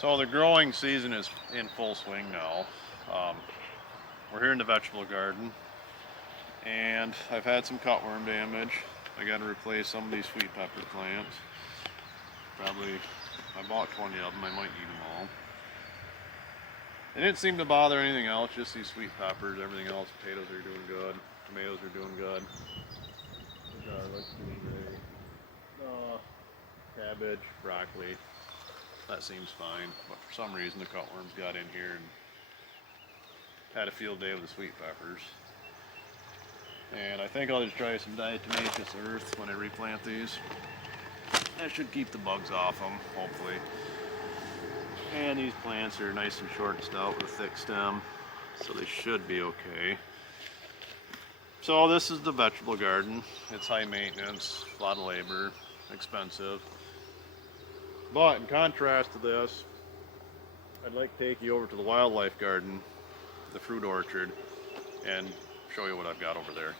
So the growing season is in full swing now. We're here in the vegetable garden, and I've had some cutworm damage. I got to replace some of these sweet pepper plants. Probably, I bought 20 of them, I might need them all. They didn't seem to bother anything else, just these sweet peppers. Everything else, potatoes are doing good, tomatoes are doing good. The garlic's doing great. Cabbage, broccoli, that seems fine. But for some reason the cutworms got in here and had a field day with the sweet peppers. And I think I'll just try some diatomaceous earth when I replant these. That should keep the bugs off them, hopefully. And these plants are nice and short and stout with a thick stem, so they should be okay. So this is the vegetable garden. It's high maintenance, a lot of labor, expensive. But in contrast to this, I'd like to take you over to the wildlife garden, the fruit orchard, and show you what I've got over there.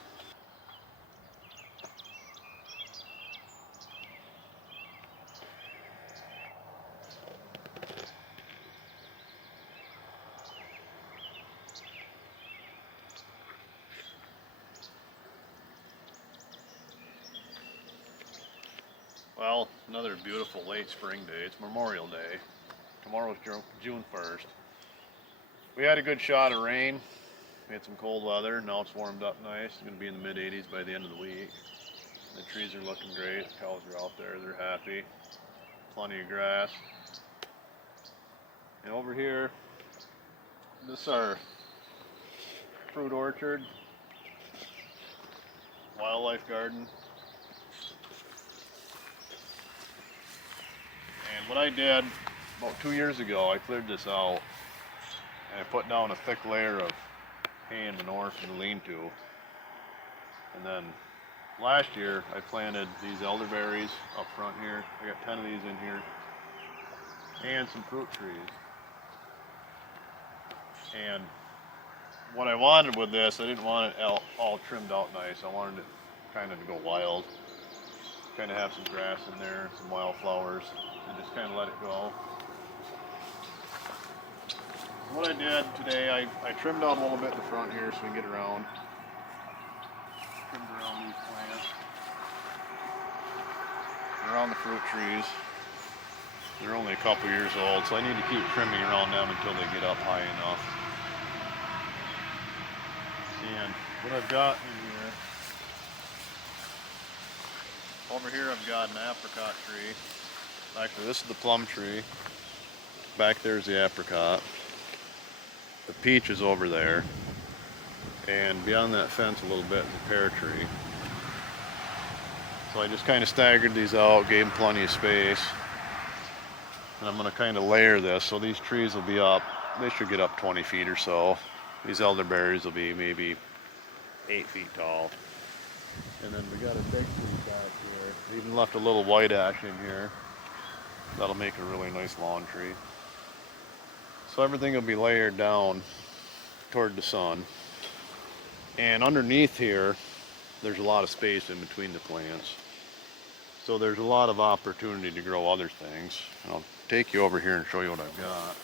Well, another beautiful late spring day. It's Memorial Day. Tomorrow's June 1st. We had a good shot of rain. We had some cold weather. Now it's warmed up nice. It's going to be in the mid-80s by the end of the week. The trees are looking great. The cows are out there. They're happy. Plenty of grass. And over here, this is our fruit orchard, wildlife garden. And what I did about 2 years ago, I cleared this out and I put down a thick layer of hay and manure from the lean-to. And then last year I planted these elderberries up front here. I got 10 of these in here and some fruit trees. And what I wanted with this, I didn't want it all trimmed out nice. I wanted it kind of to go wild. Kind of have some grass in there, some wildflowers, and just kind of let it go. What I did today, I trimmed out a little bit in the front here so we can get around. Trimmed around these plants, around the fruit trees. They're only a couple years old, so I need to keep trimming around them until they get up high enough. And what I've got in here, over here I've got an apricot tree. Actually, this is the plum tree. Back there's the apricot. The peach is over there. And beyond that fence a little bit is a pear tree. So I just kind of staggered these out, gave them plenty of space. And I'm going to kind of layer this, so these trees will be up, they should get up 20 feet or so. These elderberries will be maybe 8 feet tall. And then we got a big tree back here. We even left a little white ash in here. That'll make a really nice lawn tree. So everything will be layered down toward the sun. And underneath here, there's a lot of space in between the plants. So there's a lot of opportunity to grow other things. I'll take you over here and show you what I've got.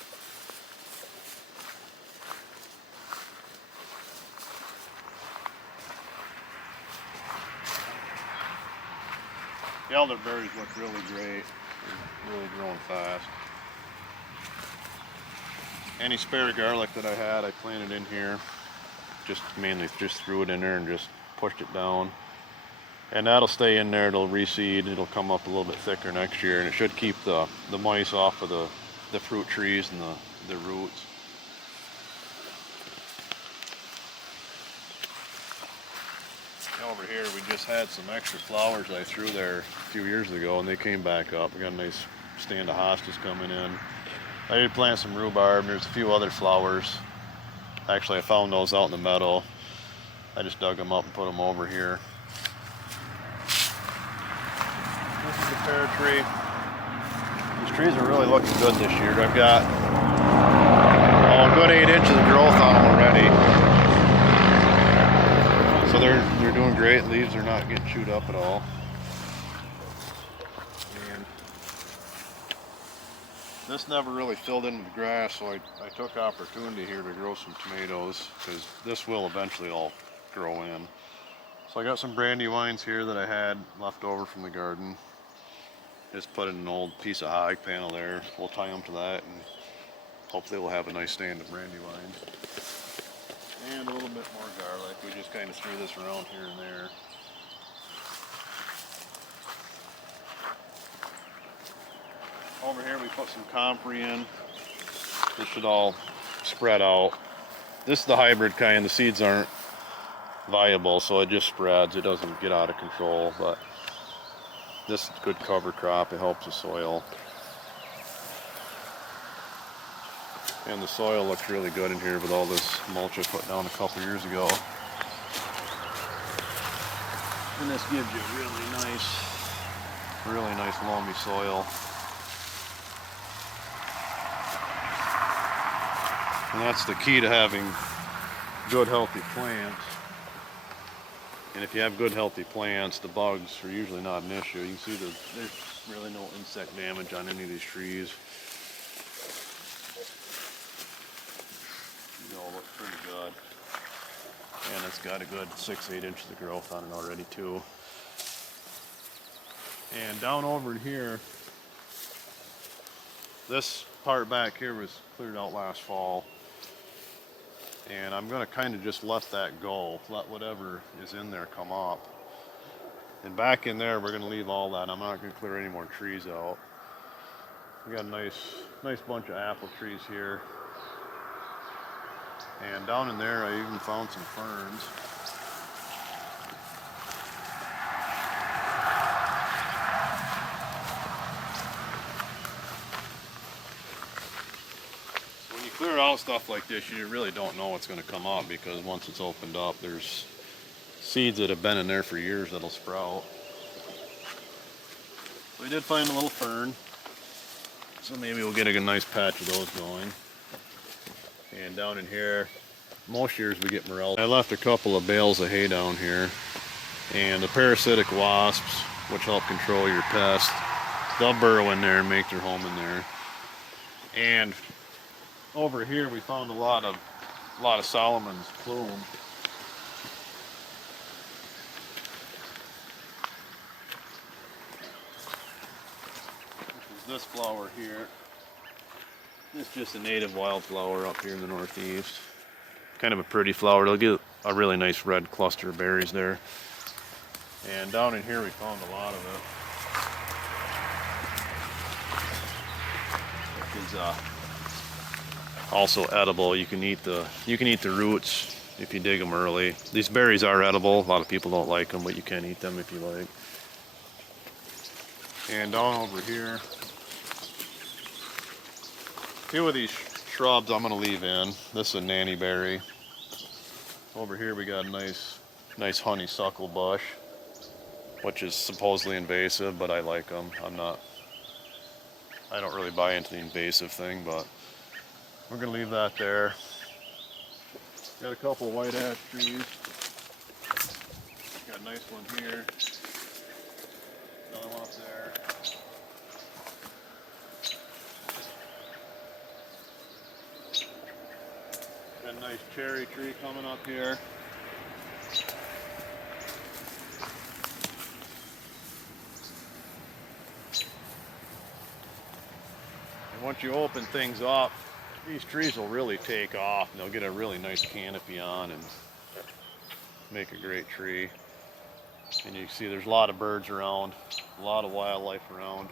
The elderberries look really great. They're really growing fast. Any spare garlic that I had, I planted in here. Just mainly just threw it in there and just pushed it down. And that'll stay in there, it'll reseed, it'll come up a little bit thicker next year, and it should keep the mice off of the fruit trees and the roots. Over here we just had some extra flowers I threw there a few years ago and they came back up. We got a nice stand of hostas coming in. I did plant some rhubarb and there's a few other flowers. Actually I found those out in the meadow. I just dug them up and put them over here. This is the pear tree. These trees are really looking good this year. I've got a good 8 inches of growth on them already. So they're doing great. Leaves are not getting chewed up at all. And This never really filled in with grass, so I took opportunity here to grow some tomatoes, because this will eventually all grow in. So I got some brandywines here that I had left over from the garden. Just put in an old piece of hog panel there. We'll tie them to that, and hopefully we'll have a nice stand of brandywine. And a little bit more garlic. We just kind of threw this around here and there. Over here we put some comfrey in. This should all spread out. This is the hybrid kind. The seeds aren't viable, so it just spreads. It doesn't get out of control, but this is a good cover crop. It helps the soil. And the soil looks really good in here with all this mulch I put down a couple years ago. And this gives you a really nice loamy soil. And that's the key to having good healthy plants. And if you have good healthy plants, the bugs are usually not an issue. You can see that there's really no insect damage on any of these trees. You know, it looks pretty good. And it's got a good 6-8 inches of growth on it already too. And down over in here, this part back here was cleared out last fall. And I'm going to kind of just let that go, let whatever is in there come up. And back in there, we're going to leave all that. I'm not going to clear any more trees out. We got a nice bunch of apple trees here. And down in there, I even found some ferns. When you clear out stuff like this, you really don't know what's going to come up, because once it's opened up, there's seeds that have been in there for years that'll sprout. We did find a little fern, so maybe we'll get a nice patch of those going. And down in here, most years we get morels. I left a couple of bales of hay down here, and the parasitic wasps, which help control your pests, they'll burrow in there and make their home in there. And over here we found a lot of Solomon's plume. This flower here. It's just a native wildflower up here in the northeast. Kind of a pretty flower. It'll get a really nice red cluster of berries there. And down in here we found a lot of it. Which is also edible. You can eat the roots if you dig them early. These berries are edible. A lot of people don't like them, but you can eat them if you like. And down over here, a few of these shrubs I'm going to leave in. This is a nanny berry. Over here we got a nice honeysuckle bush, which is supposedly invasive, but I like them. I don't really buy into the invasive thing, but we're going to leave that there. Got a couple of white ash trees. Got a nice one here. Another one up there. Got a nice cherry tree coming up here. And once you open things up, these trees will really take off, and they'll get a really nice canopy on and make a great tree. And you can see there's a lot of birds around, a lot of wildlife around.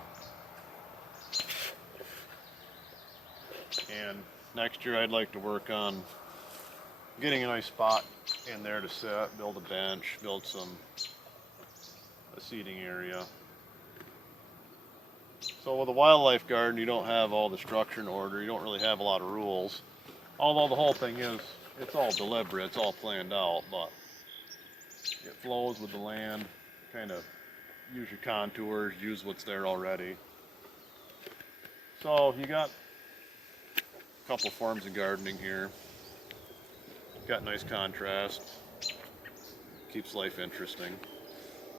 And next year I'd like to work on getting a nice spot in there to sit, build a bench, build a seating area. So with a wildlife garden, you don't have all the structure in order, you don't really have a lot of rules. Although the whole thing is, it's all deliberate, it's all planned out, but it flows with the land, kind of use your contours, use what's there already. So you got a couple forms of gardening here. Got nice contrast, keeps life interesting.